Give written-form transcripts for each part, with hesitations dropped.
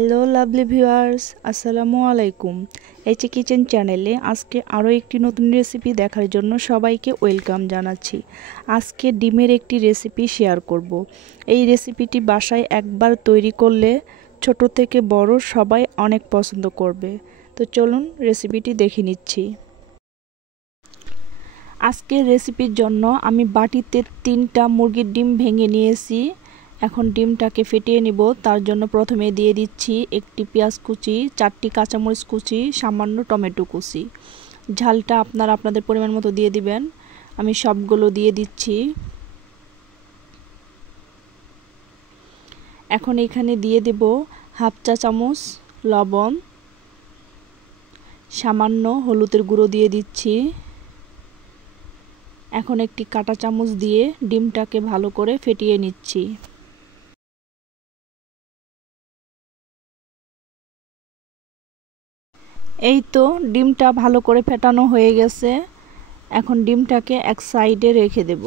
Hello lovely viewers, আসসালামু আলাইকুম। এইচে kitchen চ্যানেলে আজকে আরও একটি নতুন রেসিপি দেখার জন্য সবাইকে ওয়েলকাম জানাচ্ছি। আজকে ডিমের একটি রেসিপি শেয়ার করব। এই রেসিপিটি বাসায় একবার তৈরি করলে ছোট থেকে বড় সবাই অনেক পছন্দ করবে। তো চলুন রেসিপিটি দেখে নিচ্ছি। আজকের রেসিপির জন্য আমি বাটিতে 3টা মুরগির ডিম ভেঙে নিয়েছি। এখন ডিমটাকে ফেটিয়ে নিব। তার জন্য প্রথমে দিয়ে দিচ্ছি একটি পেঁয়াজ কুচি, 4টি কাঁচামরিচ কুচি, সামান্য টমেটো কুচি। ঝালটা আপনারা আপনাদের পরিমাণ মতো দিয়ে দিবেন। আমি সবগুলো দিয়ে দিচ্ছি। এখন এখানে দিয়ে দেব হাফ চা চামচ লবণ, সামান্য হলুদের গুঁড়ো দিয়ে দিচ্ছি। এখন একটি কাঁটা চামচ দিয়ে ডিমটাকে ভালো করে ফেটিয়ে নিচ্ছি। এই তো ডিমটা ভালো করে ফেটানো হয়ে গেছে। এখন ডিমটাকে এক সাইডে রেখে দেব।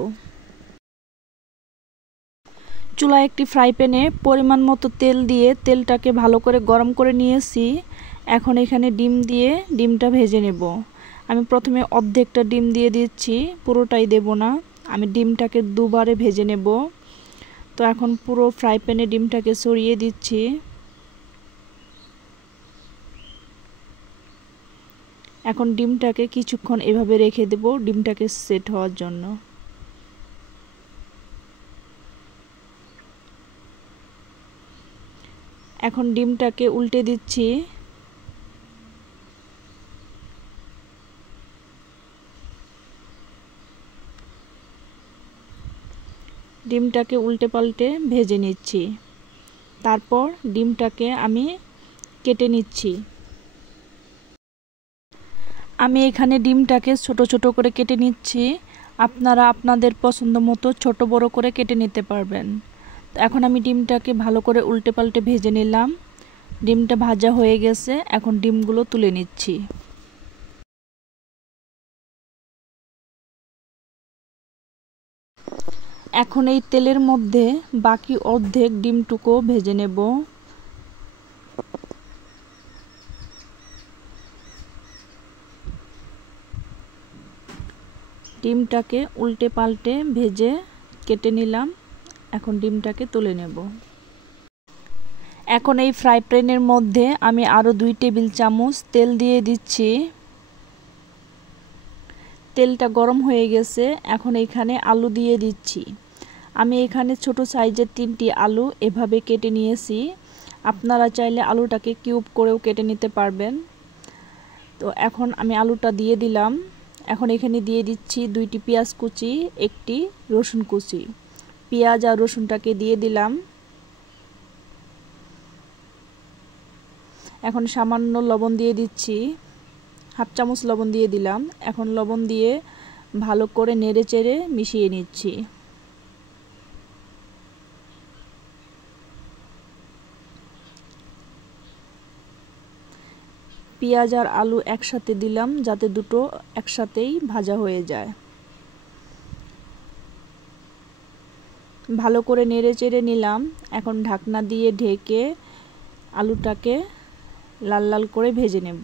চুলায় একটি ফ্রাই প্যানে পরিমাণ মতো তেল দিয়ে তেলটাকে ভালো করে গরম করে নিয়েছি। এখন এখানে ডিম দিয়ে ডিমটা ভেজে নেব। আমি প্রথমে অর্ধেকটা ডিম দিয়ে দিচ্ছি, পুরোটাই দেব না। আমি ডিমটাকে দুবারে ভেজে নেব। তো এখন পুরো ফ্রাই প্যানে ডিমটাকে ছড়িয়ে দিচ্ছি। এখন ডিমটাকে কিছুক্ষণ এভাবে রেখে দেব ডিমটাকে সেট হওয়ার জন্য। এখন ডিমটাকে উল্টে দিচ্ছি। ডিমটাকে উল্টে পাল্টে ভেজে নিচ্ছি। তারপর ডিমটাকে আমি কেটে নিচ্ছি। আমি এখানে ডিমটাকে ছোট ছোট করে কেটে নিচ্ছি। আপনারা আপনাদের পছন্দ মতো ছোট বড় করে কেটে নিতে পারবেন। তো এখন আমি ডিমটাকে ভালো করে উল্টে পাল্টে ভেজে নিলাম। ডিমটা ভাজা হয়ে গেছে। এখন ডিমগুলো তুলে নিচ্ছি। এখন এই তেলের মধ্যে বাকি অর্ধেক ডিমটুকু ভেজে নেব। ডিমটাকে উল্টে পাল্টে ভেজে কেটে নিলাম। এখন ডিমটাকে তুলে নেব। এখন এই ফ্রাই প্যানের মধ্যে আমি আরও 2 টেবিল চামচ তেল দিয়ে দিচ্ছি। তেলটা গরম হয়ে গেছে। এখন এখানে আলু দিয়ে দিচ্ছি। আমি এখানে ছোট সাইজের 3টি আলু এভাবে কেটে নিয়েছি। আপনারা চাইলে আলুটাকে কিউব করেও কেটে নিতে পারবেন। তো এখন আমি আলুটা দিয়ে দিলাম। এখন এখানে দিয়ে দিচ্ছি 2টি পেঁয়াজ কুচি, 1টি রসুন কুচি। পেঁয়াজ আর রসুনটাকে দিয়ে দিলাম। এখন সামান্য লবণ দিয়ে দিচ্ছি, হাফ চামচ লবণ দিয়ে দিলাম। এখন লবণ দিয়ে ভালো করে নেড়ে চেড়ে মিশিয়ে নিচ্ছি। পেঁয়াজ আর আলু একসাথে দিলাম যাতে দুটো একসাথেই ভাজা হয়ে যায়। ভালো করে নেড়ে চেড়ে নিলাম। এখন ঢাকনা দিয়ে ঢেকে আলুটাকে লাল লাল করে ভেজে নেব।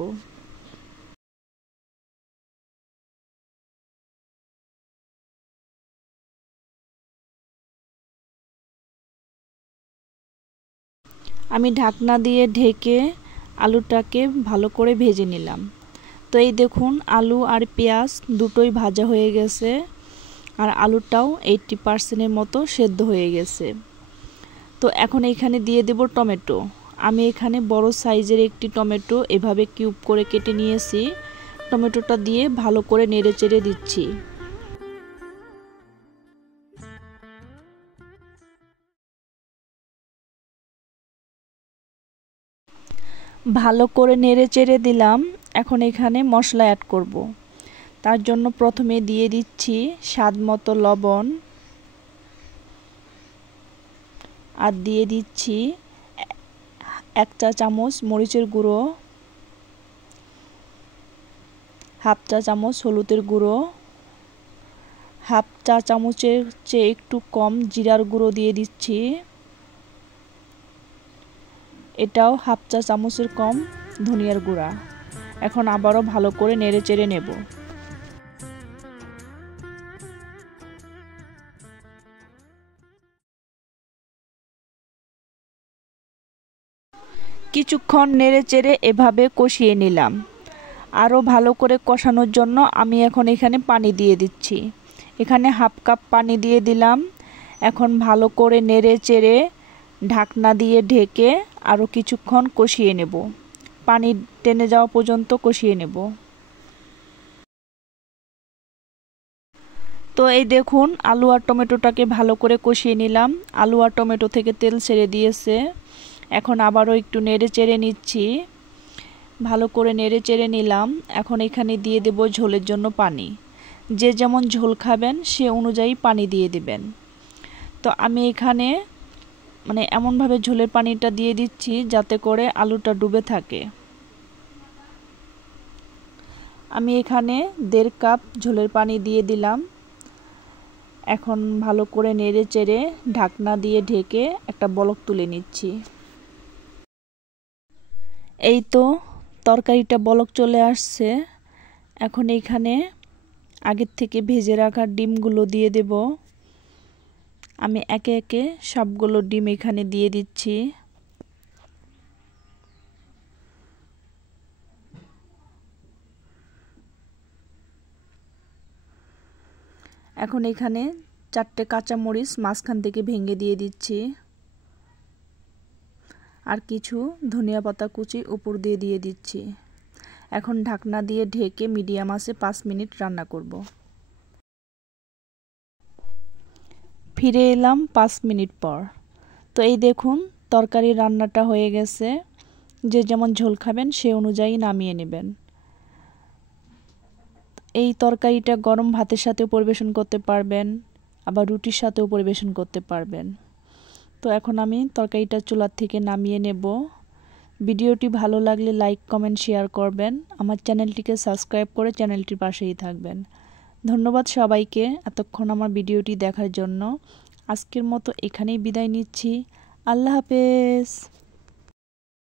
আমি ঢাকনা দিয়ে ঢেকে আলুটাকে ভালো করে ভেজে নিলাম। তো এই দেখুন আলু আর পেঁয়াজ দুটোই ভাজা হয়ে গেছে আর আলুটাও 80% মতো সেদ্ধ হয়ে গেছে। তো এখন এখানে দিয়ে দেব টমেটো। আমি এখানে বড় সাইজের একটি টমেটো এভাবে কিউব করে কেটে নিয়েছি। টমেটোটা দিয়ে ভালো করে নেড়ে চেড়ে দিচ্ছি। ভালো করে নেড়ে চেড়ে দিলাম। এখন এখানে মশলা অ্যাড করব। তার জন্য প্রথমে দিয়ে দিচ্ছি স্বাদ মতো লবণ, আর দিয়ে দিচ্ছি 1 চা চামচ মরিচের গুঁড়ো, হাফ চা চামচ হলুদের গুঁড়ো, হাফ চা চামচের চেয়ে একটু কম জিরার গুঁড়ো দিয়ে দিচ্ছি। এটাও হাফ চা চামচের কম ধনিয়ার গুঁড়া। এখন আবারও ভালো করে নেড়ে চেড়ে নেব। কিছুক্ষণ নেড়ে চেড়ে এভাবে কষিয়ে নিলাম। আরও ভালো করে কষানোর জন্য আমি এখন এখানে পানি দিয়ে দিচ্ছি। এখানে হাফ কাপ পানি দিয়ে দিলাম। এখন ভালো করে নেড়ে চেড়ে ঢাকনা দিয়ে ঢেকে আরও কিছুক্ষণ কষিয়ে নেব। পানি টেনে যাওয়া পর্যন্ত কষিয়ে নেব। তো এই দেখুন আলু আর টমেটোটাকে ভালো করে কষিয়ে নিলাম। আলু আর টমেটো থেকে তেল ছেড়ে দিয়েছে। এখন আবারও একটু নেড়ে চেড়ে নিচ্ছি। ভালো করে নেড়ে চেড়ে নিলাম। এখন এখানে দিয়ে দেব ঝোলের জন্য পানি। যে যেমন ঝোল খাবেন সে অনুযায়ী পানি দিয়ে দিবেন। তো আমি এখানে এমনভাবে ঝোলের পানিটা দিয়ে দিচ্ছি যাতে করে আলুটা ডুবে থাকে। আমি এখানে 1.5 কাপ ঝোলের পানি দিয়ে দিলাম। এখন ভালো করে নেড়ে চেড়ে ঢাকনা দিয়ে ঢেকে একটা বলক তুলে নিচ্ছি। এই তো তরকারিটা বলক চলে আসছে। এখন এখানে আগের থেকে ভেজে রাখা ডিমগুলো দিয়ে দেব। আমি একে একে সবগুলো ডিম এখানে দিয়ে দিচ্ছি। এখন এখানে 4টে কাঁচামরিচ মাঝখান থেকে ভেঙে দিয়ে দিচ্ছি। আর কিছু ধনিয়া পাতা কুচি উপর দিয়ে দিচ্ছি। এখন ঢাকনা দিয়ে ঢেকে মিডিয়াম আঁচে 5 মিনিট রান্না করব। ফিরে এলাম 5 মিনিট পর। তো এই দেখুন তরকারি রান্নাটা হয়ে গেছে। যে যেমন ঝোল খাবেন সে অনুযায়ী নামিয়ে নেবেন। এই তরকারিটা গরম ভাতের সাথেও পরিবেশন করতে পারবেন, আবার রুটির সাথেও পরিবেশন করতে পারবেন। তো এখন আমি তরকারিটা চুলার থেকে নামিয়ে নেব। ভিডিওটি ভালো লাগলে লাইক কমেন্ট শেয়ার করবেন। আমার চ্যানেলটিকে সাবস্ক্রাইব করে চ্যানেলটির পাশেই থাকবেন। ধন্যবাদ সবাইকে এতক্ষণ আমার ভিডিওটি দেখার জন্য। আজকের মতো এখানেই বিদায় নিচ্ছি। আল্লাহ হাফেজ।